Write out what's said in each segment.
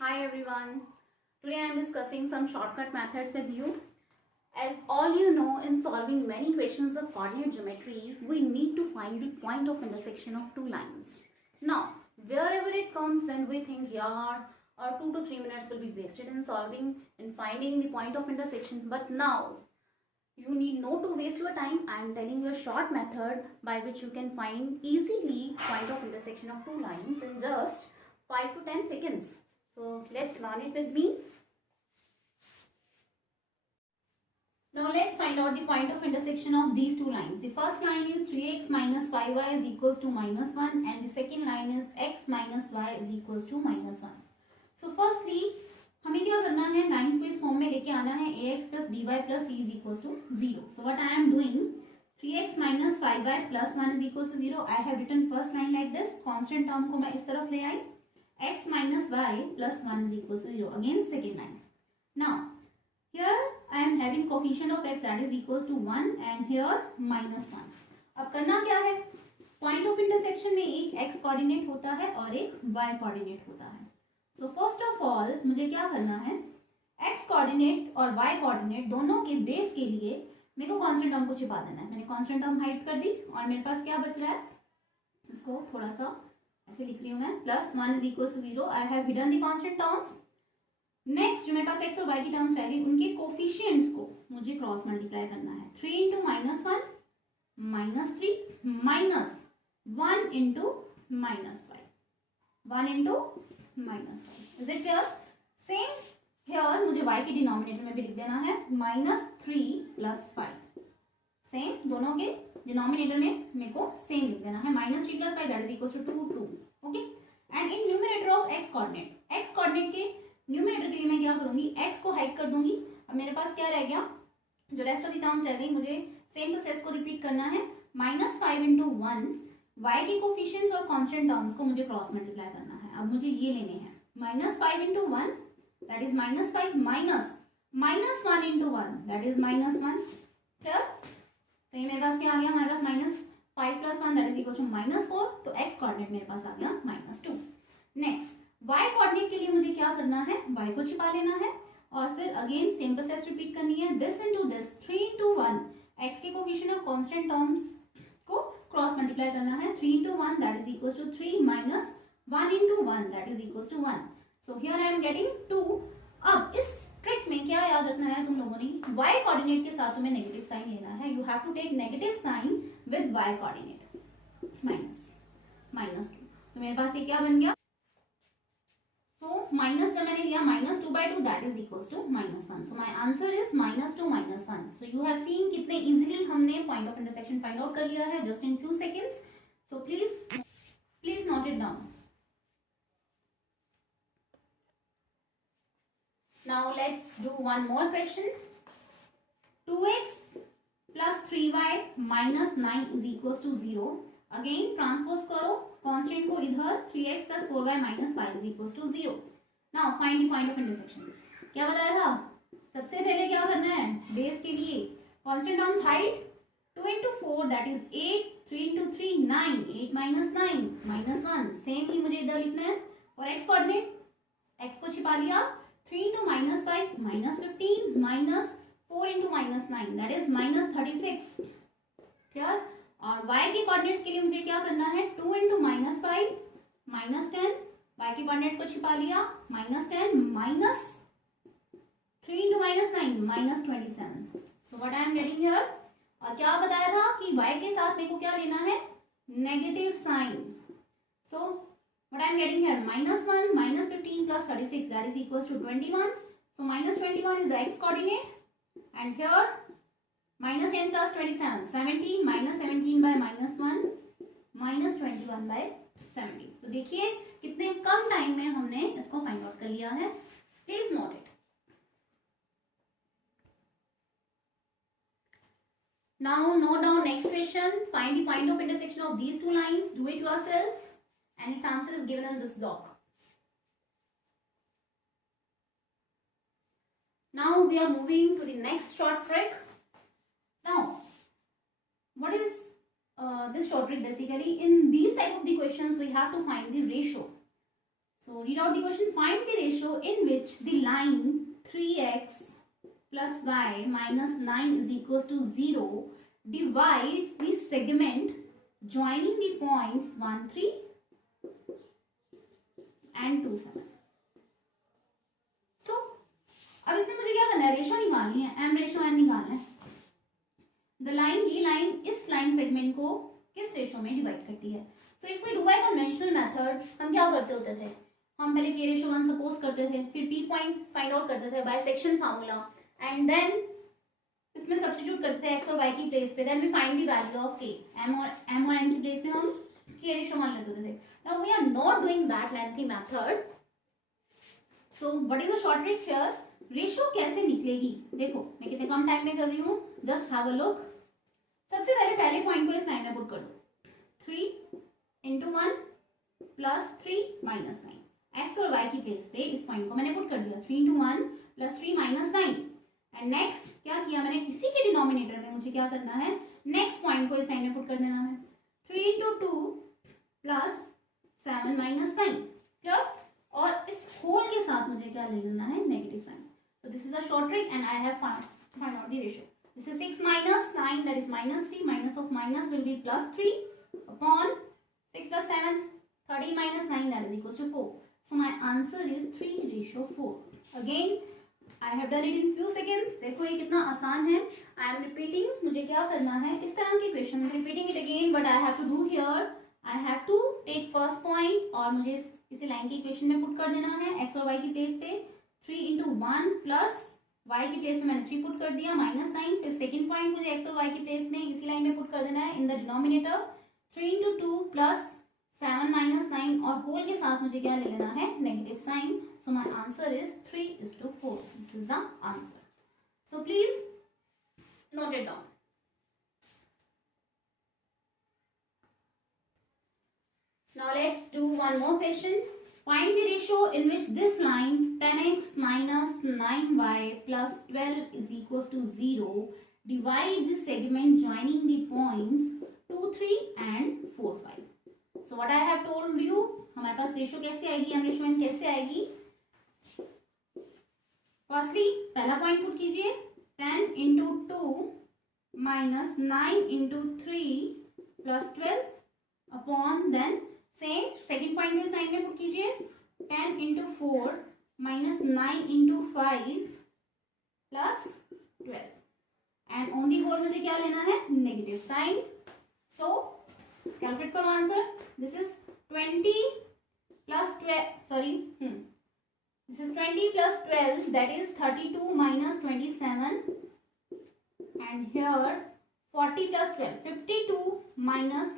Hi everyone. Today I am discussing some shortcut methods with you. As all you know, in solving many questions of coordinate geometry, we need to find the point of intersection of two lines. Now, wherever it comes, then we think yeah, or 2 to 3 minutes will be wasted in solving and finding the point of intersection. But now, you need not to waste your time. I am telling you a short method by which you can find easily point of intersection of two lines in just 5 to 10 seconds. So let's learn it with me. Now let's find out the point of intersection of these two lines. The first line is 3x minus 5y is equals to minus 1 and the second line is x minus y is equals to minus 1. So firstly हमें क्या करना है, लाइन्स को इस फॉर्म में लेके आना है ax plus by plus c is equals to 0. So what I am doing, 3x minus 5y plus 1 is equals to 0. I have written first line like this. Constant term को मैं इस तरफ ले आई. X minus y plus 1 is equals to 0. Again second line. Now here I am having coefficient of x that is equals to 1 and here minus 1. अब करना क्या है, point of intersection में एक x कोऑर्डिनेट होता है और एक y कोऑर्डिनेट होता है. सो फर्स्ट ऑफ ऑल मुझे क्या करना है, x कोऑर्डिनेट और y कोऑर्डिनेट दोनों के बेस के लिए मेरे को कांस्टेंट टर्म को छिपा देना है. मैंने कांस्टेंट टर्म हाइड कर दी और मेरे पास क्या बच रहा है, इसको थोड़ा सा ऐसे लिख रही हूँ मैं, plus 1 is equal to 0. I have hidden the constant terms. Next जो मेरे पास x और y की टर्म्स रह गई, उनके कोफिशिएंट्स को मुझे क्रॉस मल्टीप्लाई करना है. 3 इंटू माइनस 1 माइनस 3 minus 1 into minus 5 1 into minus 5. Is it clear? Same here मुझे y के डिनोमिनेटर में भी लिख देना है माइनस 3 प्लस 5. सेम दोनों के डिनोमिनेटर में मेरे को सेम लिख देना है minus 3 plus 5 that is equal to 2. Okay. And in numerator of x coordinate के न्यूमरेटर के लिए मैं क्या करूंगी, x को हाइड कर दूंगी. अब मेरे पास क्या रह गया, जो रेस्ट ऑफ द टर्म्स रह गई, मुझे सेम प्रोसेस को रिपीट करना है. माइनस 5 इंटू 1 y के कोफिशिएंट्स और कांस्टेंट टर्म्स को मुझे क्रॉस मल्टीप्लाई करना है. अब मुझे ये लेने हैं minus 5 into 1 that is minus 5 minus minus 1 into 1 that is minus 1. Clear? तो ये मेरे पास क्या आ गया, हमारे पास minus 5 plus 1 that is equal to minus 4. तो x कोऑर्डिनेट मेरे पास आ गया माइनस 2. नेक्स्ट y कोऑर्डिनेट के लिए मुझे क्या करना है, y को छिपा लेना है और फिर अगेन सेम प्रोसेस रिपीट करनी है. This into this 3 into 1 x के कोफिशिएंट और कांस्टेंट टर्म्स को क्रॉस मल्टीप्लाई करना है. 3 into 1 that is equal to 3 minus 1 into 1 that is equal to 1. So here I am getting 2. अब इस ट्रिक में क्या याद रखना है तुम लोगों ने, y कोऑर्डिनेट के साथ तुम्हें नेगेटिव साइन लेना है. You have to take negative sign with y coordinate. Minus 2. तो मेरे पास ये क्या बन गया, सो माइनस जब मैंने लिया minus 2/2 that is equals to minus 1. So my answer is minus 2 minus 1. So you have seen कितने इजीली हमने point of intersection find out कर लिया है just in few seconds. So please note it down. Now let's do one more question. 2x plus 3y minus 9 is equals to 0. Again transpose करो कांस्टेंट को इधर, 3x plus 4y minus 5 is equals to 0. Now find the point of intersection. क्या बताया था, सबसे पहले क्या करना है, बेस के लिए कांस्टेंट टर्म्स हाइड. 2 into 4 that is 8. 3 into 3 9. 8 minus 9 minus 1. सेम ही मुझे इधर लिखना है. और x कोऑर्डिनेट, x को छिपा लिया. 3 into minus 5 minus 15 minus 4 into minus 9 that is minus 36. क्लियर? और y के कोऑर्डिनेट्स के लिए मुझे क्या करना है, 2 into minus 5 minus 10. y के कोऑर्डिनेट्स को छिपा लिया minus 10 minus 3 into minus 9 minus 27. So what I am getting here, और क्या बताया था कि y के साथ मेरे को क्या लेना है, negative sign. So what I am getting here, minus 1 minus 15 plus 36 that is equals to 21. So minus 21 is the x coordinate and here minus 10 plus 27 17 minus 17 by minus 1 minus 21 by 17. तो देखिए कितने कम टाइम में हमने इसको फाइंड आउट कर लिया है. Please note it. Now note down next question. Find the point of intersection of these two lines. Do it yourself. And its answer is given in this block. Now we are moving to the next short trick. Now, what is this short trick basically? In these type of the questions, we have to find the ratio. So read out the question. Find the ratio in which the line 3x plus y minus 9 is equals to 0 divides the segment joining the points 1, 3 and 2, 7. So अब इसमें मुझे क्या करना है, रेशो निकालनी है, m ratio n निकालना है. द लाइन, ये लाइन इस लाइन सेगमेंट को किस रेशो में डिवाइड करती है. So if we do by conventional method, हम क्या करते होते थे, हम पहले k रेशो 1 सपोज करते थे, फिर p पॉइंट फाइंड आउट करते थे by section formula, and then इसमें सब्स्टिट्यूट करते थे x और y की प्लेस पे, then we find the value of k. m और n की प्लेस में हम k रेशो 1 लेते थे. Now we are not doing that lengthy method. So what is the short trick here. Ratio कैसे निकलेगी, देखो मैं कितने कम टाइम में कर रही हूँ, जस्ट हैव अ लुक. सबसे पहले पॉइंट को इस लाइन में पुट कर दो. 3 into 1 प्लस 3 माइनस 9. एक्स और वाई की प्लेस पे इस पॉइंट को मैंने पुट कर दिया. 3 into 1 प्लस 3 माइनस 9. एंड नेक्स्ट क्या किया मैंने, इसी के डिनोमिनेटर में मुझे क्या करना है, नेक्स्ट पॉइंट को इस लाइन में पुट कर देना है. 3 into 2 प्लस 7 माइनस 9. क्लियर. और इस होल के साथ मुझे क्या ले लेना है, negative sign. So this is a short trick and I have found out the ratio. This is 6 minus 9, that is minus 3. Minus of minus will be plus 3 upon 6 plus 7. 13 minus 9, that is equals to 4. So my answer is 3:4. Again, I have done it in few seconds. देखो ये कितना आसान है. I am repeating. मुझे क्या करना है, इस तरह के question repeating it again, but I have to do here. I have to take first point और मुझे इसे लाइन की इक्वेशन में पुट कर देना है x और y की प्लेस पे. 3 into 1 प्लस y की प्लेस में मैंने 3 पुट कर दिया, माइनस 9. फिर सेकंड पॉइंट मुझे x और y की प्लेस में इसी लाइन में पुट कर देना है इन द डिनोमिनेटर. 3 into 2 प्लस 7 माइनस 9 और होल के साथ मुझे क्या ले लेना है, negative sign. So my answer is 3:4. This is the answer. So please note it down. Now let's do one more question. Find the ratio in which this line 10x minus 9y plus 12 is equals to 0 divides the segment joining the points 2, 3 and 4, 5. So what I have told you, हमारे पास रेशो कैसे आएगी, हम ratio n कैसे आएगी. फर्स्टली पहला point put कीजिए, 10 into 2 minus 9 into 3 plus 12 upon then same second point में साइन में पुट कीजिए. 10 into 4 minus 9 into 5 plus 12 and on the whole मुझे क्या लेना है, नेगेटिव साइन. सो कैलकुलेट करो answer. This is 20 plus 12, sorry, this is 20 plus 12, that is 32 minus 27, and here 40 plus 12, 52 minus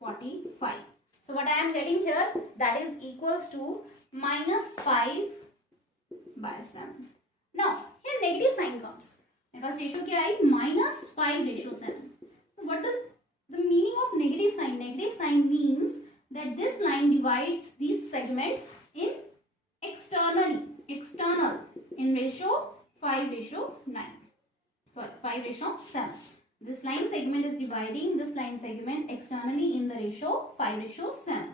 45. So what I am getting here, that is equals to minus 5 by 7. Now here negative sign comes. मेरे पास रेशो क्या आई, minus 5:7. So what is the meaning of negative sign? Negative sign means that this line divides this segment in external in ratio 5:9. Sorry, 5:7. This line segment is dividing this line segment externally in the ratio 5:7.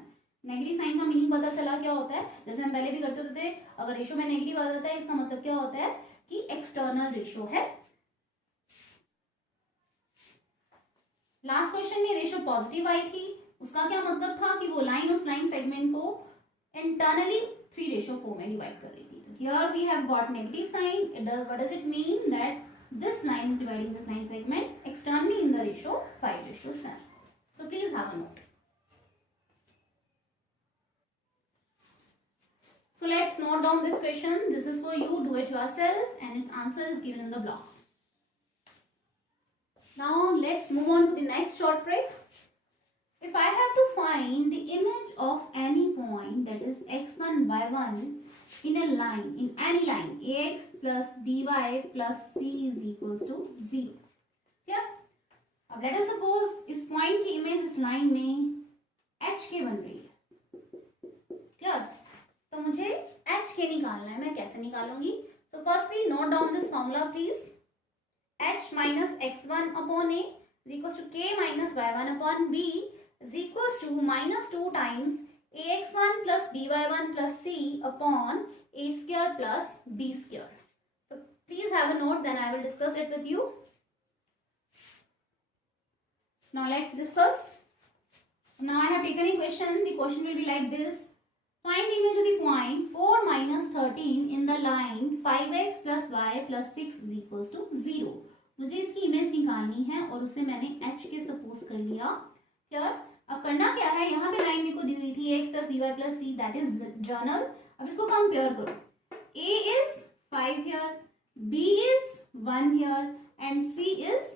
Negative sign का meaning पता चला क्या होता है, जैसे हम पहले भी करते होते थे, अगर रेशो में नेगेटिव आ जाता है इसका मतलब क्या होता है कि एक्सटर्नल रेशो है. लास्ट क्वेश्चन में रेशो पॉजिटिव आई थी, उसका क्या मतलब था कि वो लाइन उस लाइन सेगमेंट को इंटरनली 3:4 में डिवाइड कर रही थी. तो here we have got negative sign. What does it mean, that this line is dividing this line segment externally in the ratio 5:7. So please have a note. So let's note down this question. This is for you, do it yourself, and its answer is given in the block. Now let's move on to the next short trick. If I have to find the image of any point, that is x1, y1 in a line, in any line, ax plus by plus c is equals to 0. क्या? अब let us suppose इस पॉइंट की इमेज इस लाइन में एच के बन रही है. क्या? तो मुझे एच के निकालना है. मैं कैसे निकालूंगी? So firstly note down this formula please. h minus x1 upon a is equals to k minus y1 upon b is equals to minus 2 times ax1 plus by1 plus c upon a square plus b square. So please have a note, then I will discuss it with you. Now let's discuss. Now I have taken a question. The question will be like this. Find the image of the point 4 minus 13 in the line 5x plus y plus 6 is equals to 0. मुझे इसकी इमेज निकालनी है और उसे मैंने h के सपोज कर लिया. क्लियर? अब करना क्या है, यहाँ पे लाइन मेरे को दी हुई थी x plus dy plus c, that is journal. अब इसको कंपेयर करो. a is 5 here, b is 1 here and c is,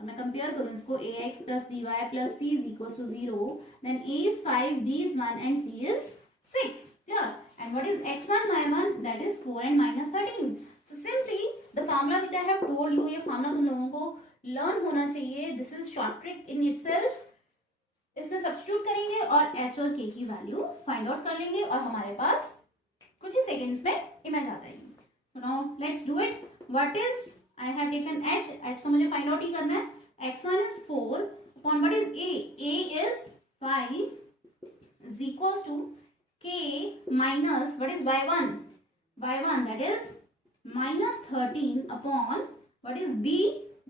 मैं कंपेयर करूँ इसको, ax plus dy plus c is equals to 0, then a is 5, b is 1 and c is 6. Clear? And what is x1 y1? That is 4 and minus 13. So simply the formula which I have told you, ये formula तुम लोगों को learn होना चाहिए. This is short trick in itself. इसमें substitute करेंगे और h और k की value find out कर लेंगे और हमारे पास कुछ ही seconds में image आ जाएगी. So now let's do it. What is, I have taken h. h को मुझे find out ही करना है. x1 is 4 upon what is a? a is 5 is equals to k minus what is y1? y1 that is minus 13 upon what is b?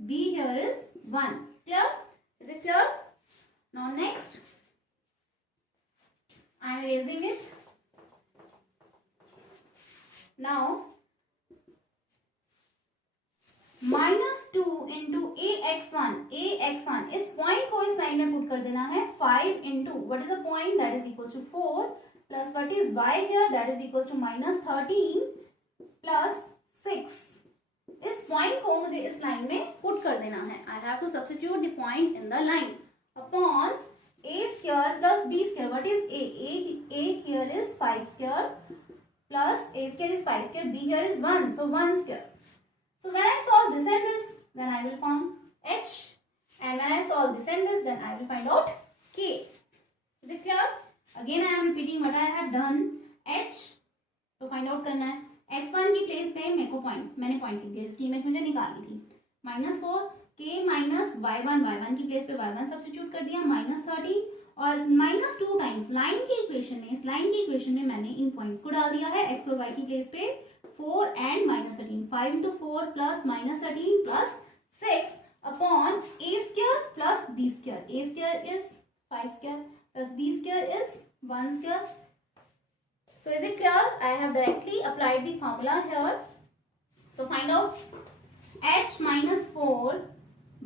b here is 1. Clear? Is it clear? Now next I am erasing it. Now minus 2 into ax1. ax1 इस पॉइंट को इस लाइन में पुट कर देना है. 5 into what is the point? That is equals to 4 plus what is y here? That is equals to minus 13 plus 6. इस पॉइंट को मुझे इस लाइन में पुट कर देना है. I have to substitute the point in the line upon a square plus b square. What is a? a here is 5 square plus a square is 5 square. b here is 1. So 1 square. So when I solve this and this, then I will find h. And when I solve this and this, then I will find out k. Is it clear? Again I am repeating what I have done. h तो find out करना है. x1 की place पे मेरे को मैंने पॉइंट लिख दिया, इसकी इमेज मुझे निकालनी थी. -4 k माइनस y1 की प्लेस पे y1 सब्स्टिट्यूट कर दिया. -13 और -2 टाइम्स लाइन की इक्वेशन में, इस लाइन की इक्वेशन में मैंने इन पॉइंट्स को डाल दिया है. x और y की प्लेस पे 4 and -13. 5 into 4 plus -13 plus 6 upon a square plus b square. a square is 5 square plus b square is 1 square. So is it clear? I have directly applied the formula here. So find out h minus 4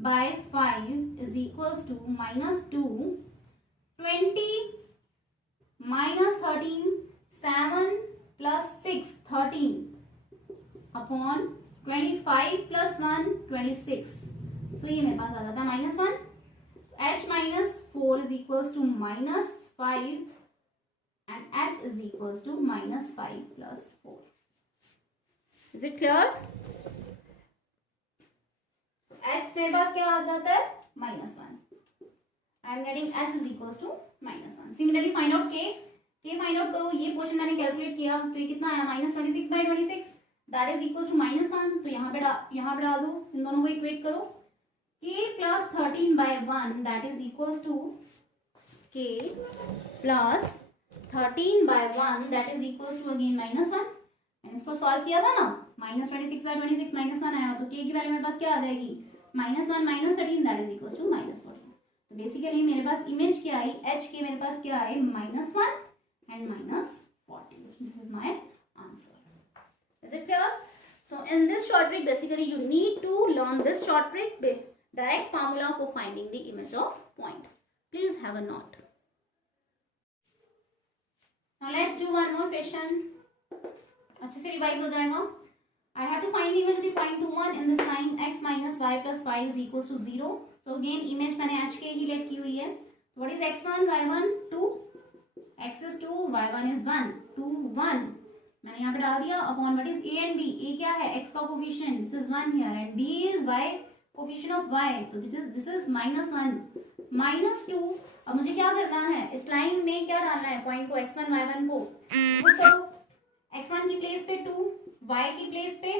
by 5 is equals to -2, 20 minus 13, 7 plus 6, 13 upon 25 plus 1, 26. So ये मेरे पास आ जाता है -1. h minus 4 is equals to -5 and h is equals to -5 plus 4. Is it clear? So h मेरे पास क्या आ जाता है? -1. I am getting h is equals to -1. Similarly find out k. k find out करो. ये पोर्शन मैंने कैलकुलेट किया तो ये कितना आया? -26 by 26. That is equals to -1. तो यहाँ पे डाल दो. इन दोनों को इक्वेट करो. k plus 13 by 1 that is equals to k plus 13 by 1 that is equals to again -1. मैंने इसको सॉल्व किया था ना. -26 by 26 -1 आया तो k की वैल्यू मेरे पास क्या आ जाएगी? -1 minus 13 that is equals to -14. तो बेसिकली मेरे पास इमेज क्या आई? h के मेरे पास क्या आए? -1 and -14. This is my answer. Is it clear? So in this short trick basically you need to learn this short trick, direct formula for finding the image of point. Please have a note. Now let's do one more question. अच्छे से रिवाइज हो जाएगा. I have to find the image of the point 2, 1 in this line x minus y plus 5 is equals to 0. So again image मैंने h के ही लेट की हुई है. What is x1, y1? 2. x is 2, y1 is 1. 2, 1. मैंने यहाँ पे डाल दिया upon what is a and b. a क्या है? x का coefficient. This is 1 here and b is y coefficient of y. तो this is -1. -2. अब मुझे क्या करना है? इस लाइन में क्या डालना है? पॉइंट को x1 y1 को पुट करो. x1 की प्लेस पे 2, y की प्लेस पे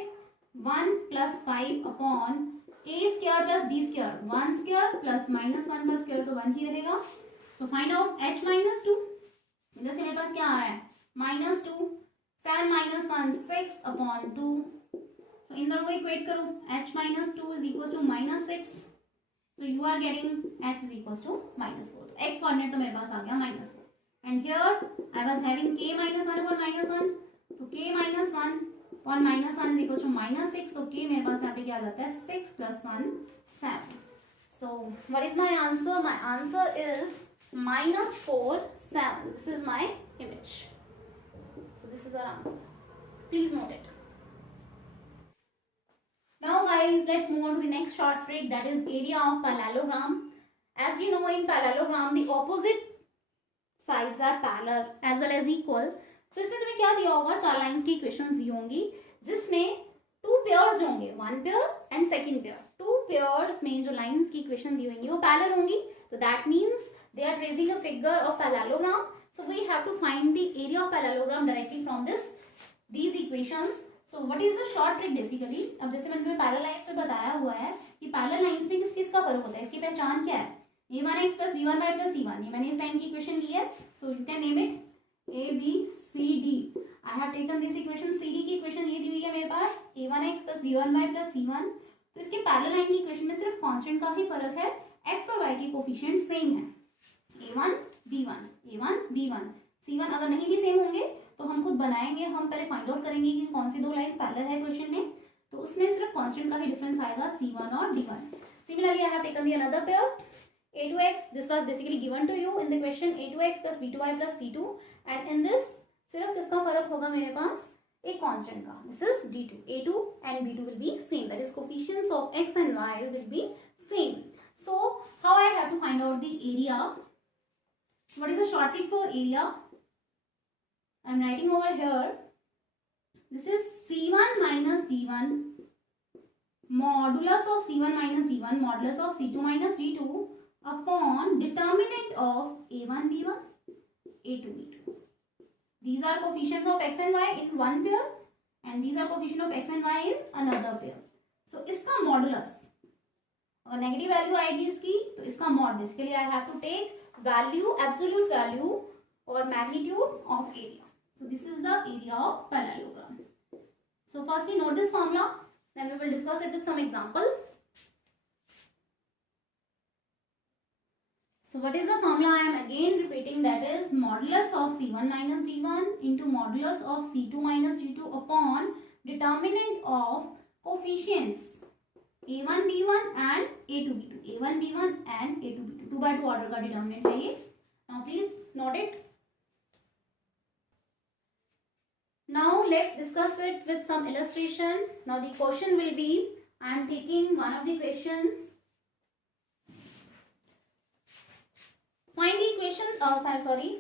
1 plus 5 upon a square plus b square. 1 square plus -1 का स्क्वायर तो 1 ही रहेगा. So find out h minus 2. इधर से मेरे पास क्या आ रहा है -2, 7 - 1 6/2। सो इन दोनों को इक्वेट करो, h - 2 is equal to -6, so you are getting h is equals to -4। तो x कोऑर्डिनेट तो मेरे पास आ गया -4 and here I was having k - 1 upon -1, तो k - 1 और -1 इज इक्वल टू -6, तो k मेरे पास यहाँ पे क्या आ जाता है 6 + 1 7। So what is my answer? My answer is -4 7। This is my image, so this is our answer, please note it. Now guys, let's move on to the next short trick, that is area of parallelogram. As you know, in parallelogram the opposite sides are parallel as well as equal. So इसमें तुम्हें क्या दिया होगा, 4 लाइंस की इक्वेशंस दी होंगी जिसमें 2 पेयर्स होंगे, 1 pair and second pair. 2 पेयर्स में जो लाइंस की इक्वेशन दी होंगी वो पैरेलल होंगी, तो that means they are tracing a figure of parallelogram. So we have to find the area of parallelogram directly from these equations. So what is the short trick basically? अब जैसे मैंने तुम्हें पैरेलल लाइंस में बताया हुआ है कि parallel lines में किस चीज का फर्क होता है, इसकी पहचान क्या है, a1x + b1y + c1। ये मैंने इस लाइन की इक्वेशन ली है, so you can name it a b c d। I have taken this equation, c d की इक्वेशन ये दी हुई है मेरे पास, a1x + b1y + c1। तो इसके पैरेलल लाइन की इक्वेशन में सिर्फ कांस्टेंट का ही फर्क है, x और y के कोफिशिएंट सेम है, a1 b1 c1 अगर नहीं भी सेम होंगे तो हम खुद बनाएंगे, हम पहले फाइंड आउट करेंगे कि कौन सी 2 लाइंस पैरेलल है क्वेश्चन में, तो उसमें सिर्फ कांस्टेंट का ही डिफरेंस आएगा, c1 और d1। Similarly I have taken the another pair a2x, this was basically given to you in the question, a2x + b2y + c2, and in this सिर्फ किसका फर्क होगा मेरे पास, एक कांस्टेंट का, this is d2। a2 and b2 will be same, that is coefficients of x and y will be same. So how I have to find out the area? What is the short trick for area? I am writing over here. This is c1 - d1 modulus of c1 - d1 modulus of c2 - d2 upon determinant of a1 b1 a2 b2. These are coefficients of x and y in one pair and these are coefficient of x and y in another pair. So इसका modulus अगर negative value आएगी इसकी तो इसका mod, basically I have to take value, absolute value or magnitude of area. So this is the area of parallelogram. So firstly note this formula, then we will discuss it with some example. So what is the formula? I am again repeating, that is modulus of c1 - d1 into modulus of c2 - d2 upon determinant of coefficients a1 b1 and a2 b2, a1 b1 and a2 b2, 2 by 2 order का determinant है ये। Now please note it. Now let's discuss it with some illustration. Now the question will be, I am taking one of the questions, find the equation,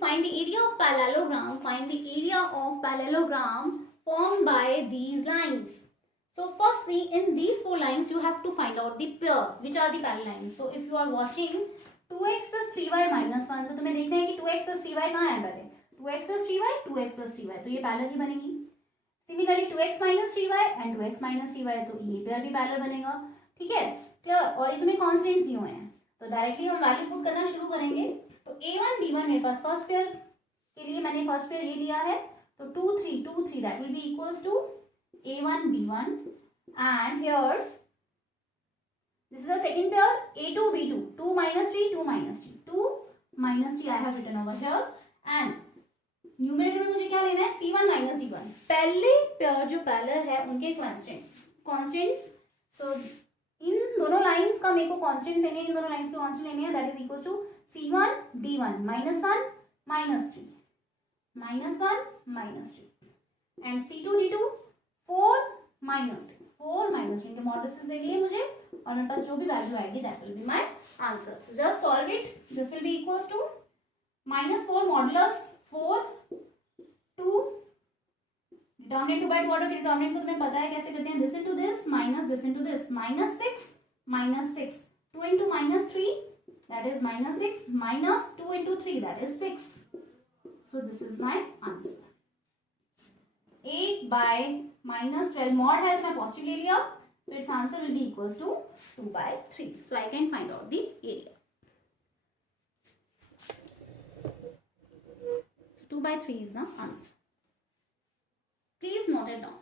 find the area of parallelogram, find the area of parallelogram formed by these lines. So firstly, in these 4 lines you have to find out the pair, which are the parallel lines. So if you are watching 2x + 3y - 1, तो तुम्हें देखना है कि 2x + 3y कहाँ है पहले, 2x + 3y 2x + 3y, तो ये पैरेलल ही बनेगी। Similarly 2x - 3y and 2x - 3y, तो ये पेयर भी पैरेलल बनेगा, ठीक है, क्लियर। और ये तुम्हें कांस्टेंट्स दिए हुए हैं, तो डायरेक्टली हम वैल्यू पुट करना शुरू करेंगे। तो a1 b1 मेरे पास फर्स्ट पेयर के लिए मैंने फर्स्ट पेयर ये लिया है, तो 2 3 2 3 that will be equals to a1 b1 and here this is the second pair a2 b2, 2 - 3 2 - 3 2 - 3 I have written over here, and numerator में मुझे क्या लेना है, c1 - d1। पहले पेयर जो पैरेलल है उनके कांस्टेंट्स, सो इन दोनों लाइंस का मेरे को कांस्टेंट लेने हैं, इन दोनों लाइंस के कांस्टेंट लेने हैं, that is equals to c1 d1 -1 -3 -1 -3 and c2 d2 4 -2 4 -2, इनके मॉडुलस ले लिए मुझे और मेरे पास जो भी वैल्यू आएगी that will be my answer. So just solve it, this will be equals to -4 modulus 4 2 determinant 2 by 2 order के डिटर्मिनेंट को तुम्हें पता है कैसे करते हैं, this into this minus this into this, -6 2 into -3 that is -6 minus 2 into 3 that is 6. So this is my answer. 8 by -12 mod है तो मैं पॉजिटिव ले लिया, so its answer will be equals to 2 by 3. So I can find out the area. So 2/3 is the answer. Please note it down.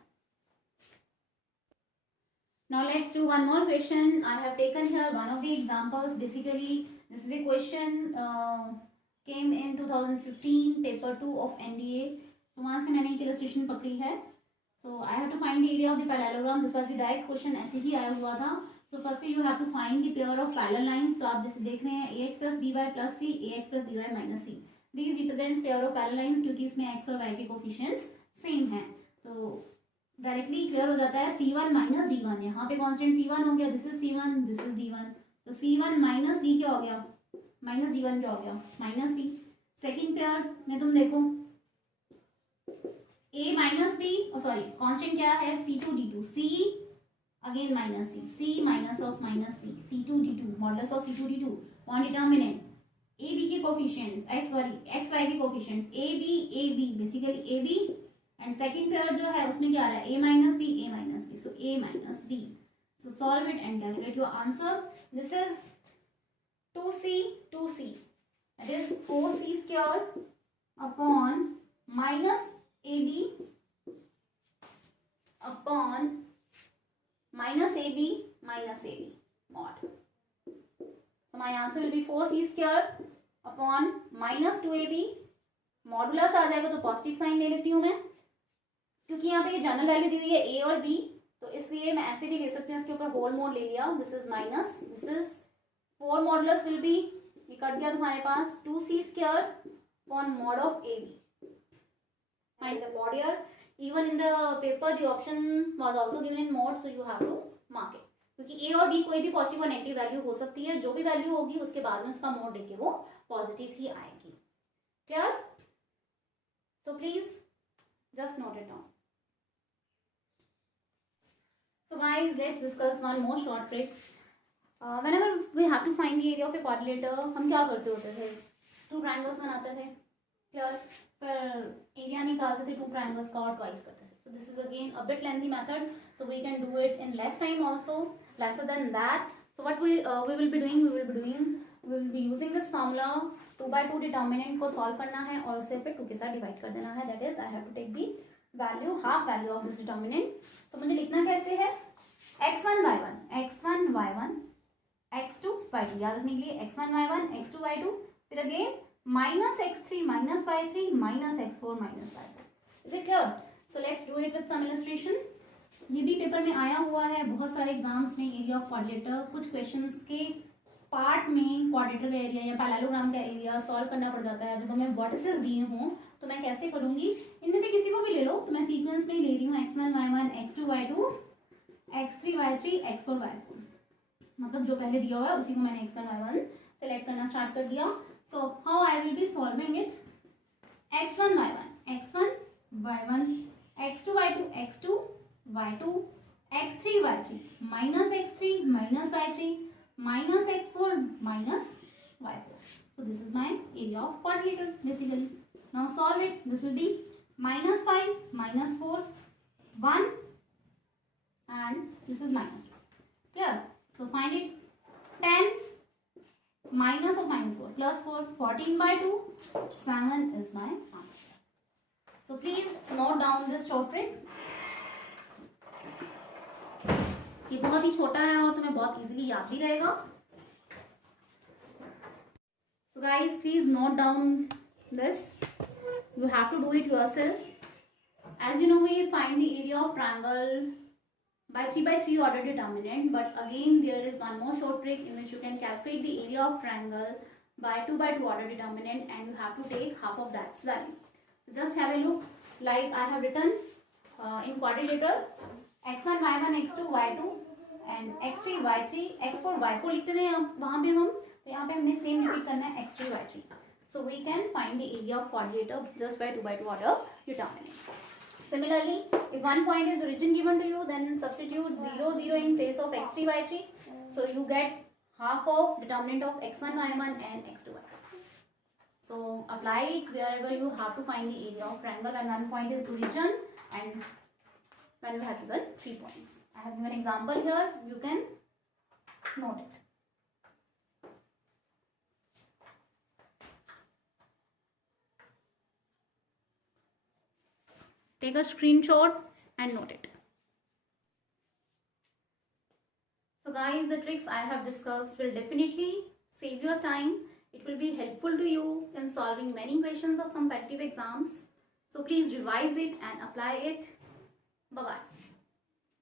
Now let's do one more question. I have taken here one of the examples. Basically, this is a question came in 2015 paper 2 of NDA. So वहाँ से मैंने एक illustration पकड़ी है. So I have to find the area of the parallelogram. This was the direct question, ऐसे ही आया हुआ था. So firstly you have to find the pair of parallel lines. तो आप जैसे देख रहे हैं ax plus by plus c, ax plus by minus c. These represents pair of parallel lines क्योंकि इसमें x और y के coefficients same हैं. तो डायरेक्टली क्लियर हो जाता है c1 माइनस d1. यहाँ पे कांस्टेंट c1 हो गया. This is c1, this is d1. तो c1 माइनस d क्या हो गया? माइनस d1 क्या हो गया? Minus c. सेकेंड पेयर में तुम देखो a minus b, sorry constant क्या है? c2 d2. c again minus c minus of minus c2 d2 modulus of c2 d2 on determinant a b के कोफिशिएंट्स x y के coefficients a b basically a b and second pair जो है उसमें क्या आ रहा है? a minus b. So a minus b. So solve it and calculate your answer. This is 2c. That is 4c square upon minus ab upon minus ab mod. So my answer will be 4c square upon minus 2ab. Modulus आ जाएगा तो positive sign ले लेती हूँ मैं, क्योंकि यहाँ पे जनरल वैल्यू दी हुई है a और b, तो इसलिए मैं ऐसे भी ले सकती हूँ. इसके ऊपर होल मोड ले लिया. This is minus, this is 4 modulus will be, ये कट गया तुम्हारे पास 2c square upon mod of ab. Find the mod here. Even in the paper the option was also given in mod, so you have to mark it. क्योंकि a और b कोई भी पॉजिटिव और negative value हो सकती है. जो भी वैल्यू होगी उसके बाद में उसका मोड देके वो पॉजिटिव ही आएगी. Clear? So please just note it down. So guys, let's discuss one more short trick. Whenever we have to find the area of a quadrilateral, हम क्या करते होते थे? 2 ट्रायंगल्स बनाते थे. क्लियर? फिर एरिया निकालते थे 2 ट्रायंगल्स का और ट्वाइस करते थे. So this is again a bit lengthy method. So we can do it in less time also, lesser than that. So what we will be doing, we will be using this formula. 2/2 डिटर्मिनेंट को सॉल्व करना है और उसे फिर 2 के साथ डिवाइड कर देना है. That is I have to take the value, half value of this determinant. तो मुझे लिखना कैसे है? x1 y1 x2 y2. याद रखने के लिए x1 y1 x2 y2. फिर again minus x3 minus y3 minus x4 minus y4. Is it clear? So let's do it with some illustration. ये भी पेपर में आया हुआ है बहुत सारे एग्जाम्स में. एरिया ऑफ क्वाड्रिलेटरल, कुछ क्वेश्चंस के पार्ट में क्वाड्रिलेटरल का एरिया या पैरेललोग्राम का एरिया सॉल्व करना पड़ जाता है. जब हमें वर्टिसेस दिए हों तो मैं कैसे करूंगी? इनमें से किसी को भी ले लो. तो मैं सीक्वेंस में ले रही हूँ x1 y1 x2 y2 x3 y3 x4 y4. मतलब जो पहले दिया हुआ है उसी को मैंने x1 y1 सेलेक्ट करना स्टार्ट कर दिया. सो how I will be solving it? x1 y1 x2 y2 x2 y2 x3 y3 minus x3 minus y3 minus x4 minus y4. So this is my area of quadrilateral basically. Now solve it. This will be minus 5 minus 4 1 and this is minus 2. Clear? So find it. 10 minus of minus 4 plus 4 14/2. 7 is my answer. So please note down this short trick. ये बहुत ही छोटा है और तुम्हें बहुत इजीली याद भी रहेगा. So guys, please note down this. You have to do it yourself. As you know, we find the area of triangle by 3/3 order determinant. But again, there is one more short trick in which you can calculate the area of triangle by 2/2 order determinant, and you have to take half of that value. So just have a look. Like I have written in quadrilateral, x1 y1 x2 y2 and x3 y3 x4 y4 लिखते थे वहाँ पे हम. तो यहाँ पे हमने same repeat करना है x3 y3. So we can find the area of quadrilateral just by 2/2 order determinant. Similarly, if one point is origin given to you, then substitute 0 0 in place of x3 y3. So you get half of determinant of x1 y1 and x2 y2. So apply it wherever you have to find the area of triangle when one point is origin and when you have given 3 points. I have given example here. You can note it. Take a screenshot and note it. So guys, the tricks I have discussed will definitely save your time. It will be helpful to you in solving many questions of competitive exams. So please revise it and apply it. Bye-bye.